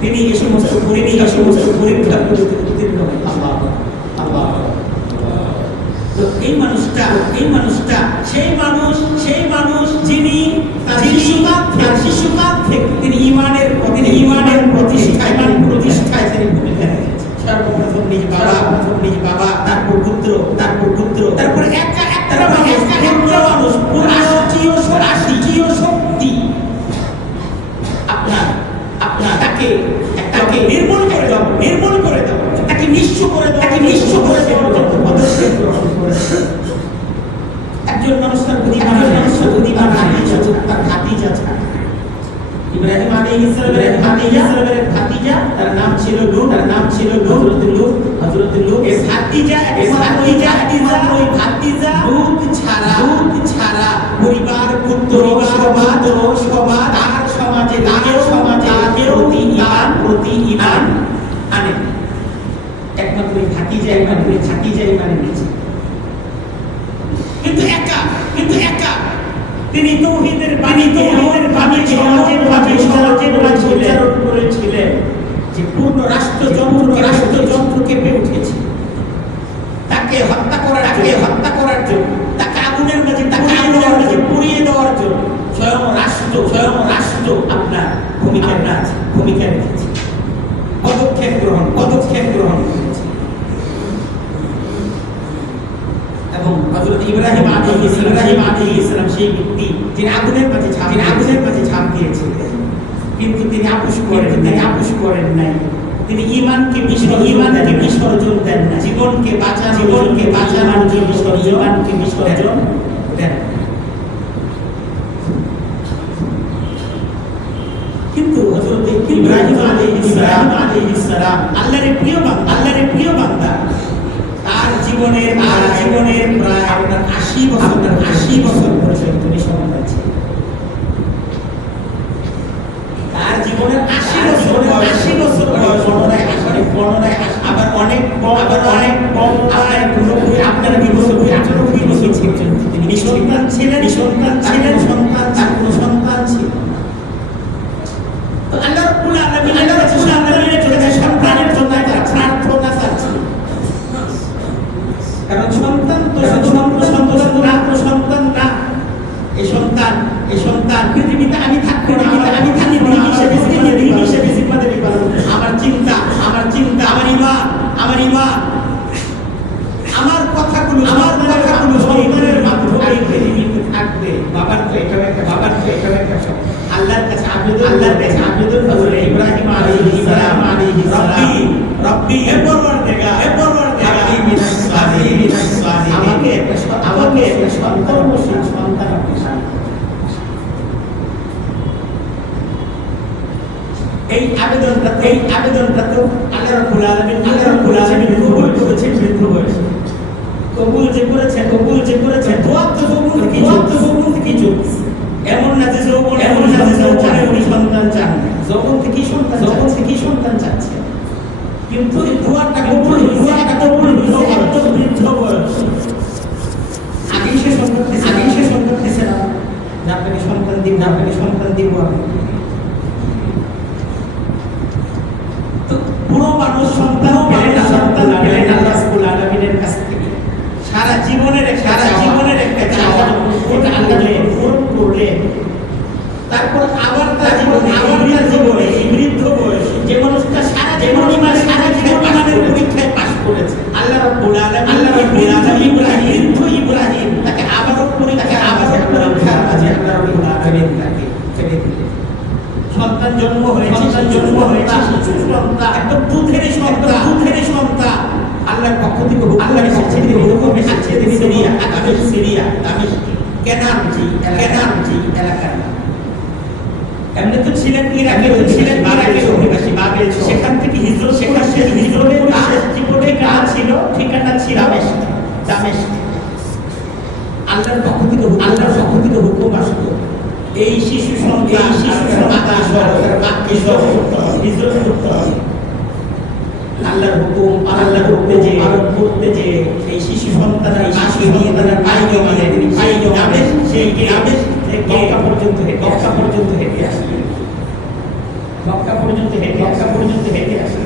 তিনি এই সমস্ত পরীক্ষা এই সমস্ত পরীক্ষাগুলোতে উত্তীর্ণ আল্লাহ আল্লাহ তো এই মানুষটা এই মানুষটা সেই মানুষ সেই মানুষ যিনি তার শিশুকাল থেকে তিনি ইমানের তিনি ইমানের প্রতিষ্ঠায় ইমান প্রতিষ্ঠায় তিনি ভূমিকা রেখেছেন সর্বপ্রথম নিজ বাবা প্রথম নিজ বাবা তারপর পুত্র তারপর পুত্র তারপর একটা একটা মানুষ একটা মানুষ পুরো রাষ্ট্রীয় রাষ্ট্রীয় শক্তি আপনার আপনার তাকে তাকে নির্মূল করে দাও নির্মূল করে দাও তাকে নিঃস্ব করে দাও তাকে নিঃস্ব করে দেওয়ার জন্য পদক্ষেপ গ্রহণ করেছে একজন মানুষ তার প্রতি মানুষ মানুষের প্রতি তার ভাতিজা তার ভাতিজা ছাড়া ইব্রাহিম আলাইহিস সালামের ভাতিজা সালামের ভাতিজা তার নাম ছিল লূত তার নাম ছিল লূত হযরত লূত হযরত লূত এই ভাতিজা এই ভাতিজা ভাতিজা ওই ভাতিজা লূত ছাড়া লূত ছাড়া পরিবার পুত্র সমাজ সমাজ তার সমাজে তার সমাজে প্রতি ইমান প্রতি ইমান আনে। একমাত্র ওই ভাতিজা একমাত্র ওই ভাতিজা ইমানে নিয়েছে কিন্তু একা কিন্তু একা। তিনি তৌহিদের বাণী তৌহিদের বাণী সমাজের বাণী সমাজের বাণী উচ্চারণ করেছিলেন। যে পূর্ণ রাষ্ট্রযন্ত্র রাষ্ট্রযন্ত্র কেঁপে উঠেছে। তাকে হত্যা করার তাকে হত্যা করার জন্য তাকে আগুনের মাঝে তাকে আগুনের মাঝে পুড়িয়ে দেওয়ার জন্য। স্বয়ং রাষ্ট্র স্বয়ং রাষ্ট্র আপনার ভূমিকা আছে ভূমিকা রেখেছে পদক্ষেপ গ্রহণ পদক্ষেপ গ্রহণ করেছে। এবং হযরত ইব্রাহিম আলাইহিস ইব্রাহিম আলাইহিস সালাম সেই ব্যক্তি যিনি আগুনের মাঝে ঝাঁপ তিনি আগুনের মাঝে ঝাঁপ দিয়েছিলেন। কিন্তু তিনি আপোষ করেন নাই। আপোষ করেন নাই। তিনি ইমানকে ইমানকে বিসর্জন দেন না জীবনকে বাঁচা জীবনকে বাঁচানোর জন্য বিসর্জন ইমানকে বিসর্জন দেন কিন্তু হজরত ইব্রাহিম আলী সালাম আলাইহিস সালাম আল্লাহর প্রিয় বান্দা আল্লাহর প্রিয় বান্দা তার জীবনের তার জীবনের প্রায় আপনার আশি বছর আপনার আশি বছর পর্যন্ত তিনি সন্তান ছিলেন তার জীবনের আশি বছর আশি বছর বয়স বর্ণনায় আসলে বর্ণনায় আস- আবার অনেক কম আবার অনেক কম আপনার পুরোপুরি আপনার বিপুরোপুরি আঠারোপুরি বছর ছিলেন তিনি নিঃসন্তান ছিলেন নিঃসন্তান ছিলেন সন্তান তার কোনো সন্তান ছিল না। তো আল্লাহ রাব্বুল আলামিন আল্লাহ রাব্বুল আলামিনের জন্য সন্তানের জন্য একটা প্রার্থনা চাচ্ছি কারণ সন্তান তো সন্তান সন্তান না তো সন্তান না এই সন্তান এই সন্তান পৃথিবীতে আমি থাকব না আমার আমি থাকি না হিসেবে জিম্মা দিই হিসেবে জিম্মা দেবে আমার চিন্তা আমার চিন্তা আমার ইমান আমার ইমান আমার কথাগুলো আমার কথাগুলো সন্তানের মাধ্যমে এই পৃথিবীতে থাকবে বাবার তো এটাও একটা বাবার তো এটাও একটা আল্লাহর কাছে আবেদন আল্লাহর কাছে আবেদন করে ইব্রাহিম আলাইহিস সালাম। আলাইহিস সালাম। রব্বি হে পরওয়ারদিগার হে পরওয়ারদিগার আদি মিনাস সালিহিন মিনাস সালিহিন আমাকে একটা সন্তান আমাকে একটা সন্তানশীল সন্তান আপনি এই আবেদনটা এই আবেদনটা তো আল্লাহ রাব্বুল আলামিন আল্লাহ রাব্বুল আলামিন কবুল করেছেন বৃদ্ধ বয়সে। কবুল যে করেছেন কবুল যে করেছেন। দোয়া তো কবুল থেকে দোয়া তো কবুল চলছে এমন না যে যৌবন এমন না যে যৌবনে। উনি সন্তান চান। যৌবন থেকেই সন্তান যৌবন কি সন্তান চাচ্ছে? কিন্তু এই দোয়াটা কবুল দোয়াটা কবুল একদম বৃদ্ধ বয়স আগেই সে সন্তান আগেই সে সন্তান দিছে না। যে আপনাকে সন্তান দিব না আপনাকে সন্তান দিব আমি। তারপর আবার তার জীবন আবার জীবনে বৃদ্ধ বয়সে যে মানুষটা সারা জীবন ইমান সারা জীবন ইমানের পরীক্ষায় পাশ করেছে। আল্লাহ রাব্বুল আলামিন আল্লাহ রাব্বুল আলামিন ইব্রাহিম। বৃদ্ধ ইব্রাহিম তাকে আবারও পরীক্ষা আবারও পরীক্ষার মাঝে আল্লাহ রাব্বুল আলামিন তাকে ফেলে দিলেন সন্তান জন্ম হয়েছে সন্তান জন্ম হয়েছে সন্তান একদম দুধের সন্তান। দুধের সন্তান। আল্লাহর পক্ষ থেকে আল্লাহর পক্ষ থেকে হুকুম এসেছে। সিরিয়া আগামী সিরিয়া। দামেস্ক কেনারজি কেনারজি এলাকার নাম। এমনি তো ছিলেন ইরাকি ছিলেন ইরাকের অধিবাসী বাবেল সেখান থেকে হিজরত সেখান থেকে হিজরতের শেষ জীবনে কাজ ছিল ঠিকানা ছিল দামেস্ক দামেস্ক আল্লাহর পক্ষ থেকে হুকুম- আল্লাহর পক্ষ থেকে হুকুম আসলো এই শিশু সন্তান এই শিশু মাতা সহ মাতৃ সহ হিজরত করতে হবে আল্লাহর হুকুম আল্লাহর হুকুমে যে পালন করতে যে এই শিশু সন্তান এই শিশু সন্তানের পাই জমালে পাই জমালে সেই গ্রামে থেকে মক্কা পর্যন্ত হেঁটে মক্কা পর্যন্ত হেঁটে আসলেন মক্কা পর্যন্ত হেঁটে মক্কা পর্যন্ত হেঁটে আসে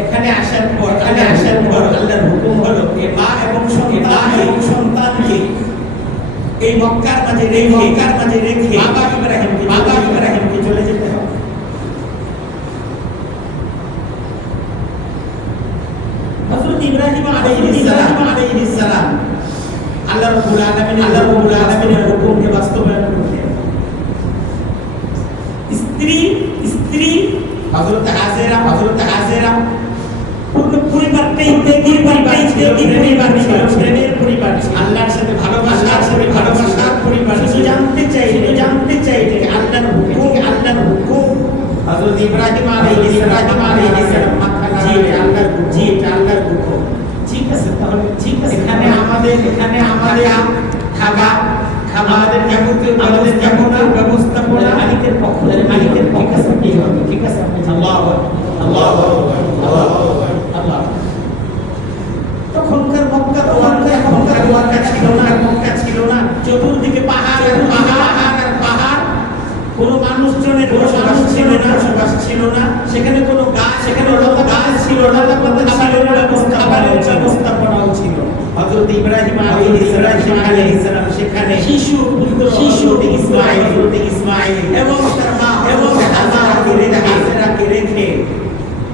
এখানে আসার পর এখানে আসার পর আল্লাহর হুকুম হলো এ মা এবং সন্তান এবং সন্তানকে এই মক্কার মাঝে রেখে মক্কার মাঝে রেখে বাবা ইব্রাহিমকে বাবা ইব্রাহিমকে চলে যেতে হবে। হযরত ইব্রাহিম আলাইহিস সালাম আলাইহিস সালাম আল্লাহ রাব্বুল আলামিন আল্লাহ রাব্বুল আলামিনের হুকুমকে বাস্তবায়ন করতেন স্ত্রী স্ত্রী হযরত হাজেরা হযরত হাজেরা পুরো পরিবারটাই ত্যাগের পরিবার পরিবার ছিল প্রেমের পরিবার আল্লাহর সাথে ভালোবাসার সাথে ভালোবাসার পরিবার শুধু জানতে চাই শুধু জানতে চাই যে আল্লাহর হুকুম আল্লাহর হুকুম। হযরত ইব্রাহিম আলাইহিস ইব্রাহিম আলাইহিস সালাম। জি আল্লাহর জি আল্লাহর হুকুম। ঠিক আছে তাহলে ঠিক আছে। এখানে আমাদের এখানে আমাদের খাবার আমাদের যাবতীয় আমাদের যাবতীয় ব্যবস্থাপনা মালিকের পক্ষ থেকে মালিকের পক্ষ থেকে। হবে ঠিক আছে আপনি আল্লাহ আল্লাহ আল্লাহ আল্লাহ তখনকার মক্কা তখনকার মক্কা মক্কা ছিল না। মক্কা ছিল না। চতুর্দিকে পাহাড় আর পাহাড়। আর পাহাড়। কোনো মানুষজনের বসবাস ছিল না। বসবাস ছিল না। সেখানে হযরত ইব্রাহিম আলাইহিস সালাম আলাইহিস সালাম সেখানে শিশু পুত্র শিশু ইসমাঈল হযরত ইসমাঈল এবং তার মা এবং তার মাকে রেখে হাজেরাকে রেখে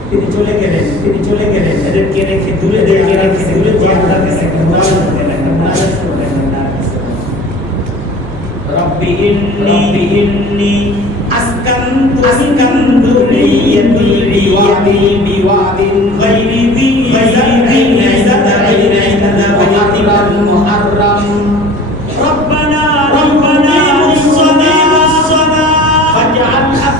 তিনি চলে গেলেন তিনি চলে গেলেন এদেরকে রেখে দূরে রেখে রেখে দূরে যে আল্লাহর কাছে একটা মুনাজাত করলেন একটা মুনাজাত করলেন আল্লাহর কাছে রব্বি ইন্নি ইন্নি আসকানতু আসকানতু ذريتي بواد بواد غير ذي زرع عند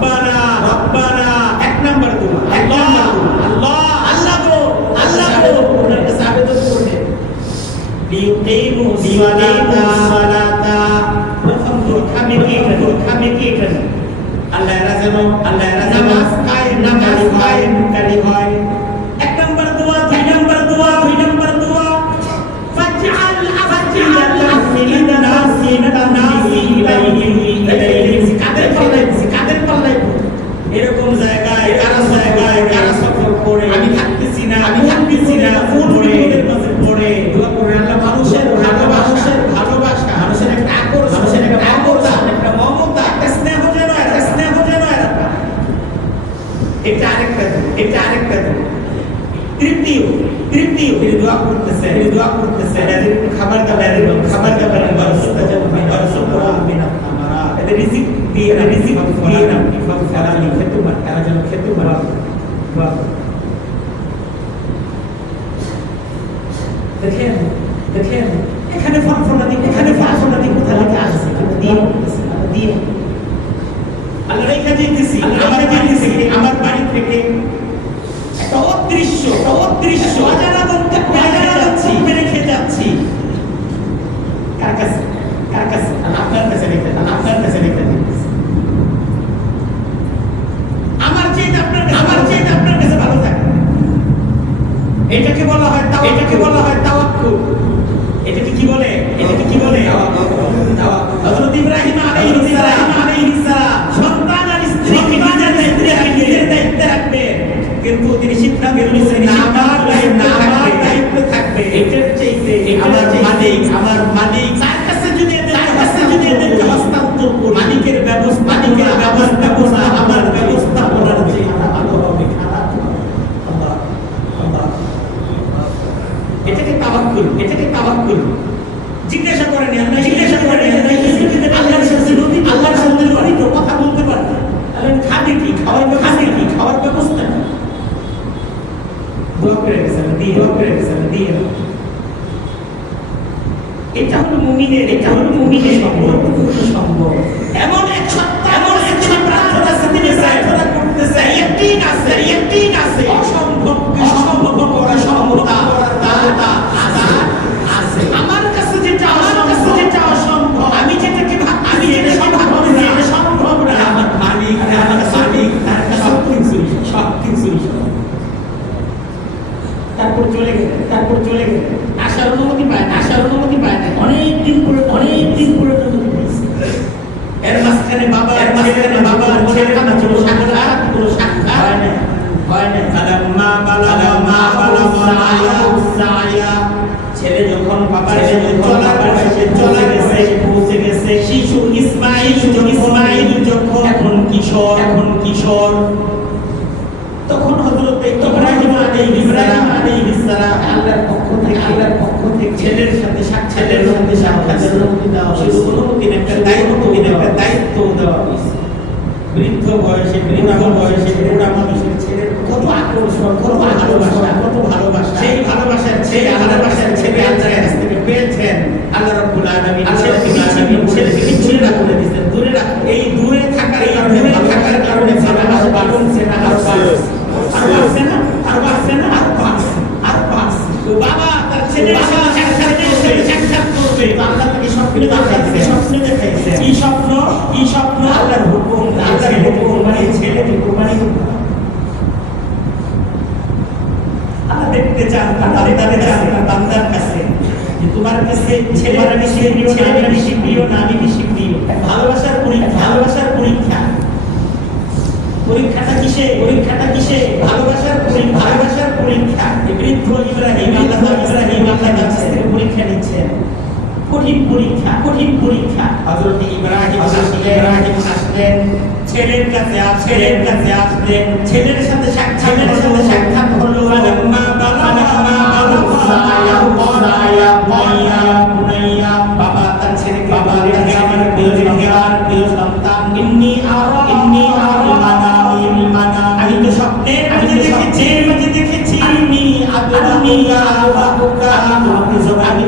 রব্বানা রব্বানা এক নাম্বার দোয়া আল্লাহ আল্লাহ আল্লাহ গো আল্লাহ গো। ওনার কাছে আবেদন করলেন লিউকিমু সালাতা। সালাতা। প্রথম প্রথমে কি প্রথমে কি এখানে আল্লাহ এরা যেন আল্লাহ এরা নামাজ কায়েম নামাজ কায়েম কারি হয় এক নম্বর দোয়া দুই নম্বর দোয়া দুই নম্বর দোয়া ফাজআল আফজিলাতান মিনান নাসি মিনান নাসি ইলাইহি ইলাইহি কাদের পাল্লাই কাদের পাল্লাই এরকম জায়গায় কারা জায়গায় কারা সফর করে আমি থাকতেছি না আমি থাকতেছি না ফুল ফুলের মাঝে পড়ে দোয়া করে আল্লাহ মানুষের ভালোবাসা ভালোবাসা মানুষের একটা আকর্ষণ মানুষের একটা আকর্ষণ একটা মমতা একটা স্নেহ যেন একটা স্নেহ যেন এরকম এটা আরেকটা দোয়া, এটা আরেকটা দোয়া। তৃতীয় তৃতীয় তিনি দোয়া করতেছে তিনি দোয়া করতেছে এদের খাবার দাবার এবং খাবার যেন হয় ব্যবস্থা করা হবে না আমরা এদের রিজিক দিয়ে না রিজিক দিয়ে না ফল ফলালি খেতে পারে তারা যেন খেতে পারে দেখেন দেখেন এখানে ফল ফলাদি এখানে ফল ফলাদি কোথা থেকে আসছে? দিয়ে দিয়ে। আল্লাহ রেখে দিতেছি আমার বাড়ি থেকে আমার বাড়ি থেকে একটা অদৃশ্য একটা অদৃশ্য অজানা গন্তব্য মেরে খেয়ে যাচ্ছি। কার কাছে কার কাছে আপনার কাছে রেখে দেন আপনার কাছে রেখে দিতেছি আমার চেয়ে আপনার আমার চেয়ে আপনার কাছে ভালো থাকে। এটাকে বলা হয় তাও এটাকে বলা হয় তাওয়াক্কু এটাকে কি বলে? মালিকের এটা হলো মুমিনের, এটা হলো মুমিনের সম্পর্ক সম্ভব এমন এক এমন এক প্রার্থনা সেদিনে প্রার্থনা করতেছে একটি আছে একটি আছে। অসম্ভব তারপর চলে গেলেন তারপর চলে গেলেন আসার অনুমতি পায় না আসার অনুমতি পায় না। অনেক দিন পরে অনেক দিন পরে এর মাঝখানে বাবা এর মাঝখানে বাবা ছেলে কানা ছিল সাক্ষাৎ? কোনো সাক্ষাৎ? হয় না ছেলে যখন বাবার সাথে গেছে পৌঁছে গেছে। শিশু ইসমাইল ইসমাইল যখন এখন কিশোর। এখন কিশোর। আল্লাহর পক্ষ থেকে আল্লাহর পক্ষ থেকে ছেলের সাথে ছেলের সাথে সাক্ষাতের অনুমতি দেওয়া হয়েছে। অনুমতি একটা দায়িত্ব একটা দায়িত্ব দেওয়া হয়েছে। বৃদ্ধ বয়সে বৃদ্ধ বয়সে বুড়া মানুষের ছেলের কত আকর্ষণ কত ভালোবাসা কত ভালোবাসা। সেই ভালোবাসার ছেলে ভালোবাসার ছেলে আল্লাহর কাছ থেকে পেয়েছেন আল্লাহ রাব্বুল আলামিন ছেলেকে ছেলেকে ছেলেকে দূরে রাখে দিয়েছেন দূরে রাখে এই দূরে থাকার কারণে থাকার কারণে ভালোবাসা বাড়ছে না আর বাড়ছে না আর বাড়ছে না আর বাড়ছে আর বাড়ছে তো বাবা তার ছেলে সাথে সাক্ষাৎ করবে সাক্ষাৎ করবে তো আল্লাহ থেকে স্বপ্ন আল্লাহ থেকে স্বপ্ন দেখাইছে কি স্বপ্ন কি স্বপ্ন আল্লাহর হুকুম আল্লাহর হুকুম মানে ছেলেকে কুরবানি করবে আল্লাহ দেখতে চান আল্লাহ দেখতে চান বান্দার কাছে। যে তোমার কাছে ছেলেরা বেশি প্রিয় না বেশি প্রিয় না বেশি প্রিয়। ভালোবাসার পরীক্ষা ভালোবাসার পরীক্ষা। পরীক্ষাটা কিসে? পরীক্ষাটা কিসে? ভালোবাসার পরীক্ষা ভালোবাসার পরীক্ষা। বৃদ্ধ ইব্রাহিম আল্লাহ ইব্রাহিম আল্লাহ কাছে পরীক্ষা নিচ্ছেন। কঠিন পরীক্ষা কঠিন পরীক্ষা। হযরত ইব্রাহিম ইব্রাহিম আসলেন। ছেলের কাছে ছেলের কাছে আসলেন। ছেলের সাথে সাক্ষাৎ ছেলের সাথে সাক্ষাৎ হলো আলাম্মা আমি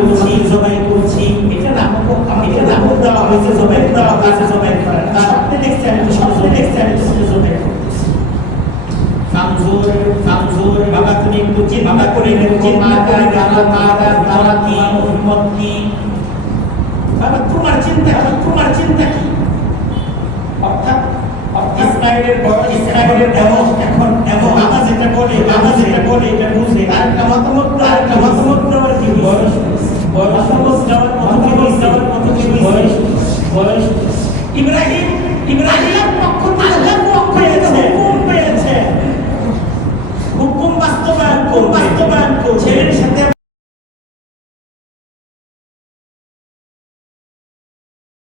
জবাই করছি এটা নাম আমি এটা নাম দেওয়া হয়েছে জবাই দেওয়া হয়েছে জবাই করা তার স্বপ্নে দেখছি আমি তো স্বপ্নে দেখছি আমি তো জবাই করতেছি কামজোর কামজোর বাবা তুমি একটু চিন্তা করে চিন্তা করে দেখো তারা তারা কি? উম্মত কি? বাবা তোমার চিন্তা কি? তোমার চিন্তা কি? অর্থাৎ অর্থাৎ ইসরায়েলের বয়স ইসরায়েলের বয়স এখন